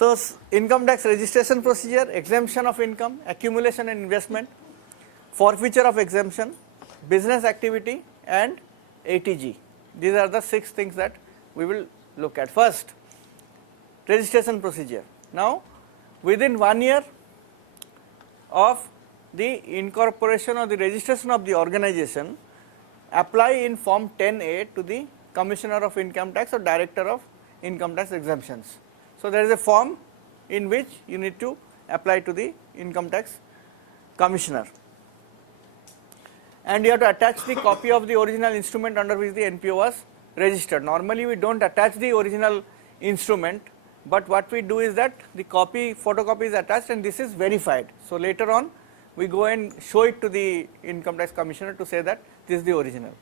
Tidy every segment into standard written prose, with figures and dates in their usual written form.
So, income tax registration procedure, exemption of income, accumulation and investment, forfeiture of exemption, business activity and ATG. These are the 6 things that we will look at. First, registration procedure. Now, within 1 year of the incorporation or the registration of the organization, apply in form 10A to the Commissioner of Income Tax or Director of Income Tax Exemptions. So, there is a form in which you need to apply to the Income Tax Commissioner, and you have to attach the copy of the original instrument under which the NPO was registered. Normally, we do not attach the original instrument, but what we do is that the photocopy is attached and this is verified. So, later on we go and show it to the Income Tax Commissioner to say that this is the original.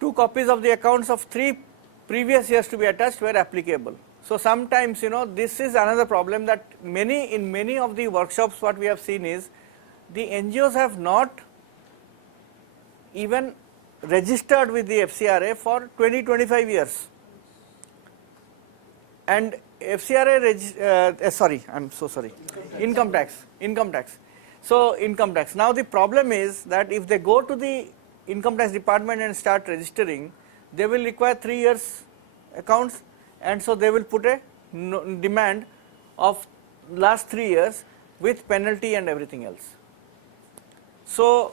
2 copies of the accounts of 3 previous years to be attached where applicable. So, sometimes this is another problem, that in many of the workshops what we have seen is the NGOs have not even registered with the FCRA for 20-25 years, and FCRA sorry, I am so sorry, income tax. So, income tax. Now, the problem is that if they go to the income tax department and start registering, they will require 3 years accounts, and so they will put a demand of last 3 years with penalty and everything else. So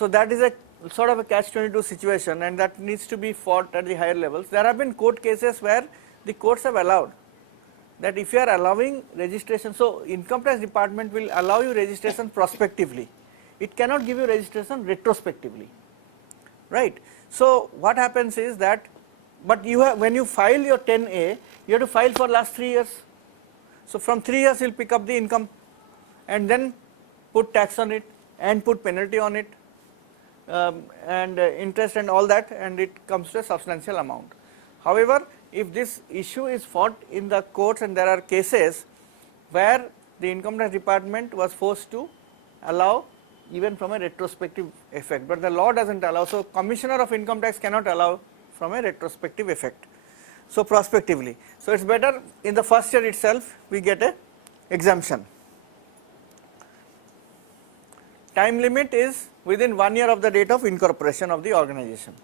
that is a sort of a catch-22 situation, and that needs to be fought at the higher levels. There have been court cases where the courts have allowed that if you are allowing registration, so income tax department will allow you registration prospectively. It cannot give you registration retrospectively, right? So what happens is that, but you have, when you file your 10A, you have to file for last 3 years. So from 3 years you will pick up the income and then put tax on it and put penalty on it, and interest and all that, and it comes to a substantial amount. However, if this issue is fought in the courts, and there are cases where the income tax department was forced to allow even from a retrospective effect, but the law does not allow. So Commissioner of Income Tax cannot allow from a retrospective effect, so prospectively. So it is better in the first year itself we get a exemption. Time limit is within 1 year of the date of incorporation of the organization.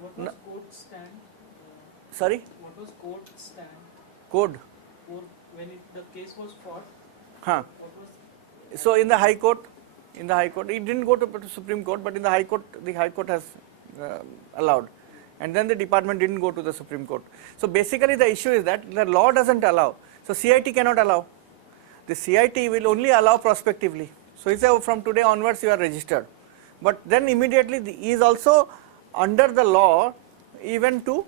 What was court stand? Sorry? What was court stand? Code? When the case was fought? Huh. What was? So in the High Court, it didn't go to Supreme Court, but in the High Court has allowed, and then the department didn't go to the Supreme Court. So basically the issue is that the law doesn't allow. So CIT cannot allow. The CIT will only allow prospectively. So he said from today onwards you are registered, but then immediately he is also under the law even to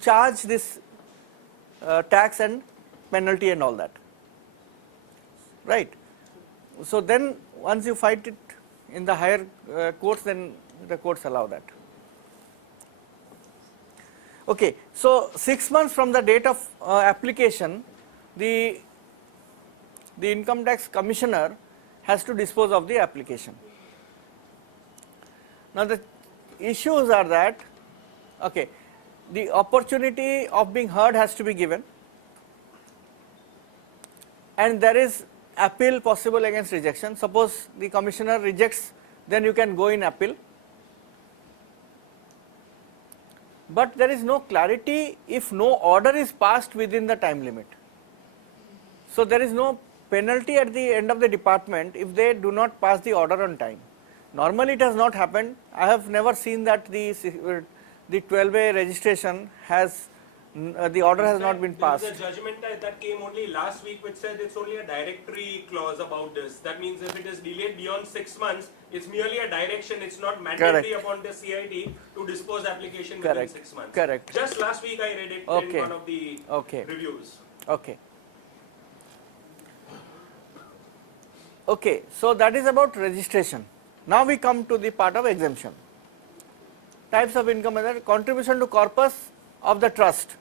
charge this tax and penalty and all that, right? So then once you fight it in the higher courts, then the courts allow that. Okay, so 6 months from the date of application, the Income Tax Commissioner has to dispose of the application. Now the issues are that, okay, the opportunity of being heard has to be given, and there is appeal possible against rejection. Suppose the Commissioner rejects, then you can go in appeal, but there is no clarity if no order is passed within the time limit. So there is no penalty at the end of the department if they do not pass the order on time. Normally it has not happened. I have never seen that the 12A registration has, the order has not been passed. There is a judgment that came only last week which said it's only a directory clause about this. That means if it is delayed beyond 6 months, it's merely a direction, it's not mandatory upon the CIT to dispose application within 6 months. Correct. Just last week I read it in one of the reviews. Okay. Okay, so that is about registration. Now we come to the part of exemption. Types of income are contribution to corpus of the trust,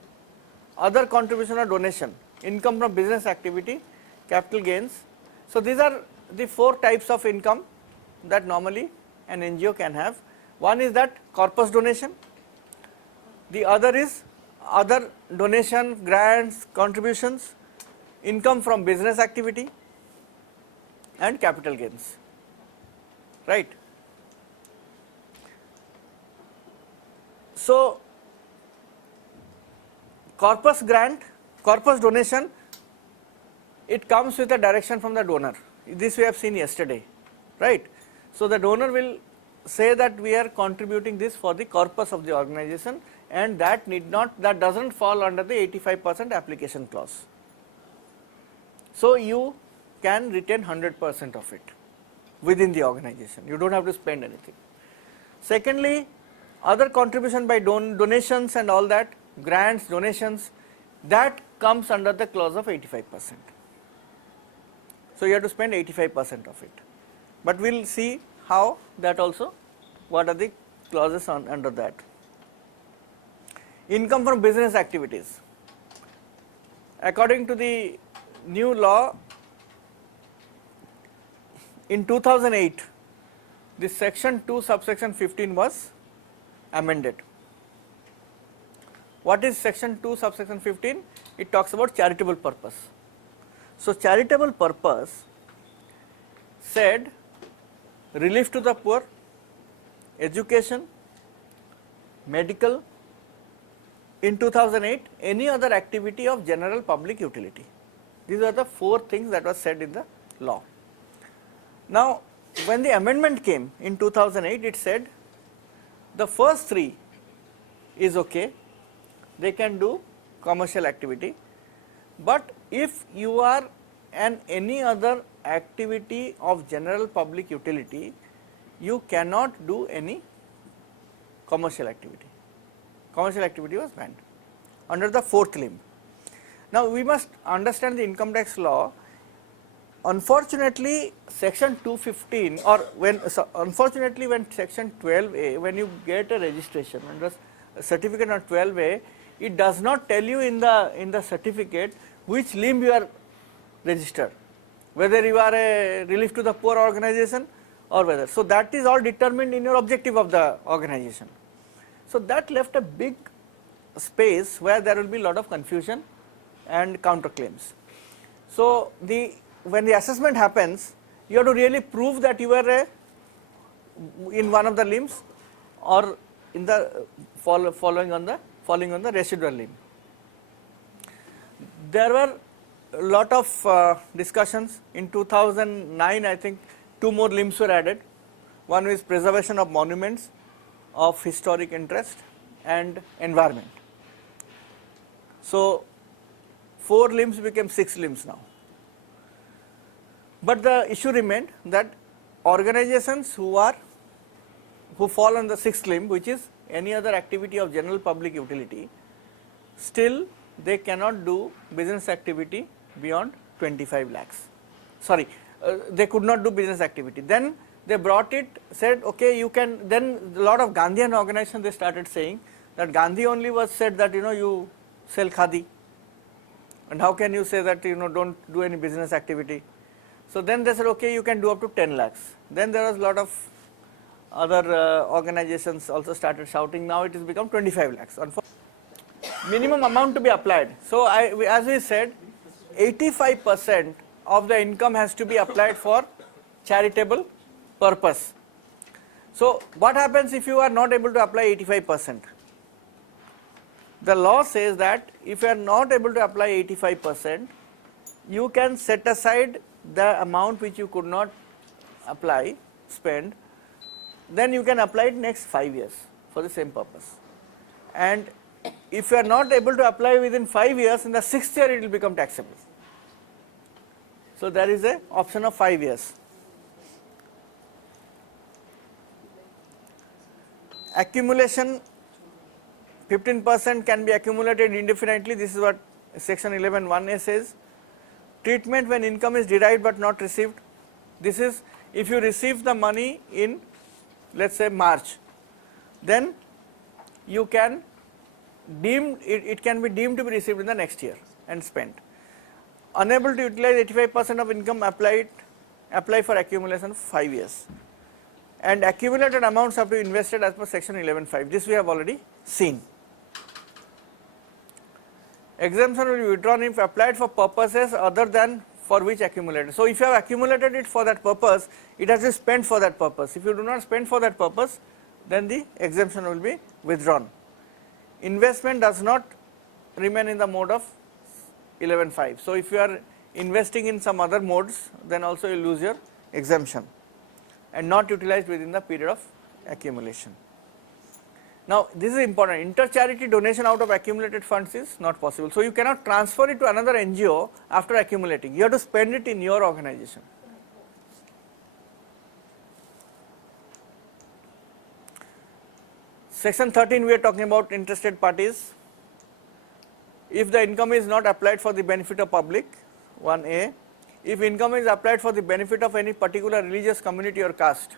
other contribution or donation, income from business activity, capital gains. So these are the 4 types of income that normally an NGO can have. One is that corpus donation, the other is other donation, grants, contributions, income from business activity and capital gains, right. So, corpus grant, corpus donation, it comes with a direction from the donor. This we have seen yesterday, right. So, the donor will say that we are contributing this for the corpus of the organization, and that does not fall under the 85% application clause. So, you can retain 100% of it within the organization, you do not have to spend anything. Secondly, other contribution by donations and all that, grants, donations, that comes under the clause of 85%. So, you have to spend 85% of it, but we will see how that also, what are the clauses under that. Income from business activities. According to the new law, in 2008, this section 2 subsection 15 was amended. What is section 2 subsection 15? It talks about charitable purpose. So, charitable purpose said relief to the poor, education, medical, in 2008 any other activity of general public utility. These are the 4 things that were said in the law. Now, when the amendment came in 2008, it said the first 3 is okay, they can do commercial activity, but if you are any other activity of general public utility, you cannot do any commercial activity. Commercial activity was banned under the 4th limb. Now, we must understand the income tax law. Unfortunately, section 215 or unfortunately when section 12A, when you get a registration under a certificate on 12A, it does not tell you in the certificate which limb you are registered, whether you are a relief to the poor organization or whether. So, that is all determined in your objective of the organization. So, that left a big space where there will be a lot of confusion and counterclaims. So, when the assessment happens, you have to really prove that you are in one of the limbs or in the following on the residual limb. There were a lot of discussions. In 2009, I think 2 more limbs were added. One is preservation of monuments of historic interest and environment. So, 4 limbs became 6 limbs now. But the issue remained that organizations who fall on the 6th limb, which is any other activity of general public utility, still they cannot do business activity beyond 25 lakhs. Sorry, they could not do business activity. Then they brought it, said okay, you can. Then a lot of Gandhian organizations, they started saying that Gandhi only was said that you sell khadi, and how can you say that don't do any business activity. So, then they said okay, you can do up to 10 lakhs. Then there was a lot of other organizations also started shouting, now it has become 25 lakhs. Minimum amount to be applied. So, as we said, 85% of the income has to be applied for charitable purpose. So, what happens if you are not able to apply 85%? The law says that if you are not able to apply 85%, you can set aside the amount which you could not spend, then you can apply it next 5 years for the same purpose. And if you are not able to apply within 5 years, in the 6th year it will become taxable. So, there is an option of 5 years. Accumulation, 15% can be accumulated indefinitely. This is what section 11(1)(a) says. Treatment when income is derived but not received. This is if you receive the money in, let us say, March, then you can it can be deemed to be received in the next year and spent. Unable to utilize 85% of income, apply for accumulation 5 years. And accumulated amounts have to be invested as per section 11(5). This we have already seen. Exemption will be withdrawn if applied for purposes other than for which accumulated. So if you have accumulated it for that purpose, it has to be spent for that purpose. If you do not spend for that purpose, then the exemption will be withdrawn. Investment does not remain in the mode of 11.5. So if you are investing in some other modes, then also you lose your exemption and not utilized within the period of accumulation. Now this is important, inter-charity donation out of accumulated funds is not possible. So you cannot transfer it to another NGO after accumulating, you have to spend it in your organization. Section 13 we are talking about interested parties. If the income is not applied for the benefit of public, 1A, if income is applied for the benefit of any particular religious community or caste,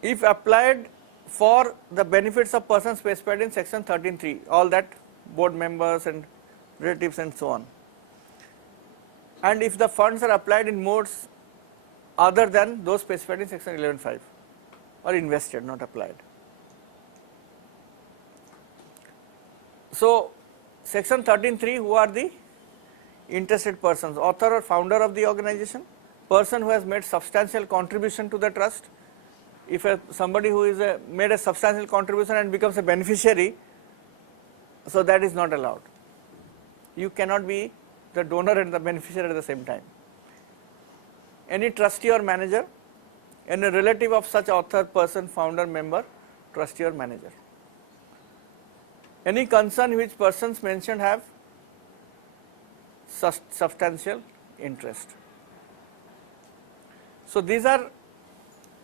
if applied for the benefits of persons specified in section 13.3, all that board members and relatives and so on, and if the funds are applied in modes other than those specified in section 11.5 or invested, not applied. So section 13.3, who are the interested persons? Author or founder of the organization, person who has made substantial contribution to the trust. If somebody who is made a substantial contribution and becomes a beneficiary, so that is not allowed. You cannot be the donor and the beneficiary at the same time. Any trustee or manager, any relative of such author, person, founder, member, trustee or manager. Any concern which persons mentioned have substantial interest. So these are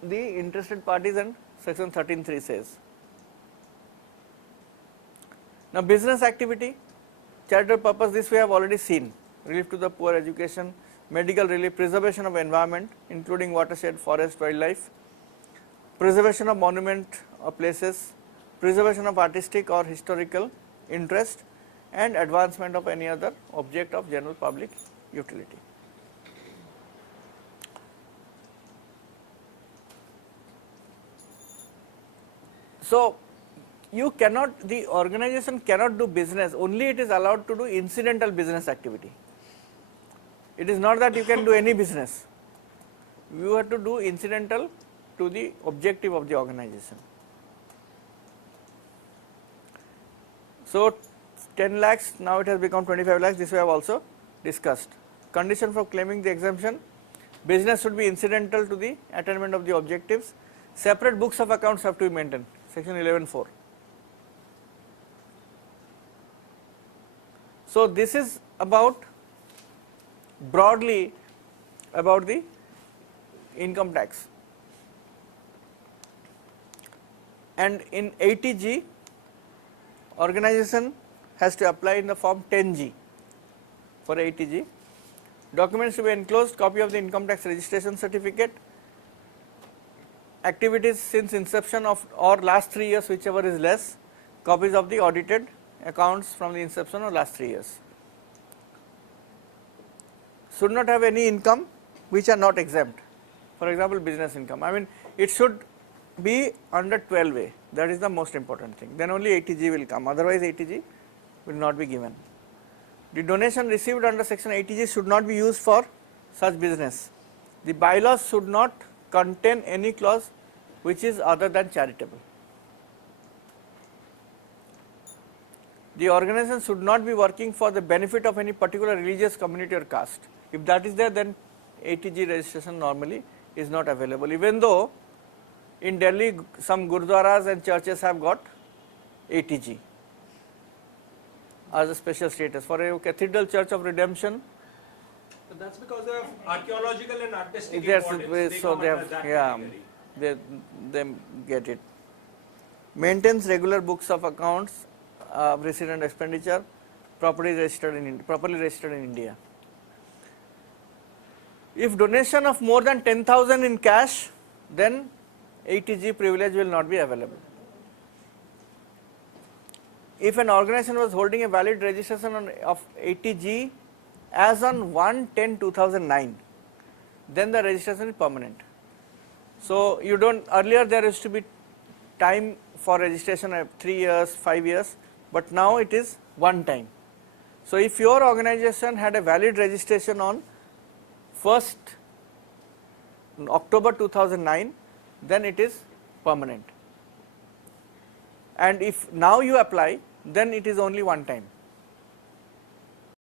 the interested parties, and section 13.3 says. Now business activity, charitable purpose, this we have already seen. Relief to the poor, education, medical relief, preservation of environment including watershed, forest, wildlife, preservation of monument or places, preservation of artistic or historical interest, and advancement of any other object of general public utility. So you cannot, the organization cannot do business, only it is allowed to do incidental business activity. It is not that you can do any business, you have to do incidental to the objective of the organization. So 10 lakhs, now it has become 25 lakhs, this we have also discussed. Condition for claiming the exemption, business should be incidental to the attainment of the objectives. Separate books of accounts have to be maintained, section 11.4. So this is about broadly about the income tax. And in 80G, organization has to apply in the form 10G for 80G. Documents to be enclosed, copy of the income tax registration certificate, activities since inception of or last 3 years, whichever is less, copies of the audited accounts from the inception or last 3 years. Should not have any income which are not exempt. For example, business income. I mean, it should be under 12A. That is the most important thing. Then only 80G will come. Otherwise, 80G will not be given. The donation received under section 80G should not be used for such business. The bylaws should not contain any clause which is other than charitable. The organization should not be working for the benefit of any particular religious community or caste. If that is there, then 80G registration normally is not available, even though in Delhi some gurdwaras and churches have got 80G as a special status. For a Cathedral Church of Redemption, So that's because of archaeological and artistic there's importance. so come they under have, that yeah, category. they get it. Maintains regular books of accounts, resident expenditure, properly registered in India. If donation of more than 10,000 in cash, then 80G privilege will not be available. If an organization was holding a valid registration of 80G as on 1/10/2009, then the registration is permanent. So you don't, earlier there used to be time for registration of 3 years, 5 years, but now it is one time. So if your organization had a valid registration on 1st October 2009, then it is permanent. And if now you apply, then it is only one time.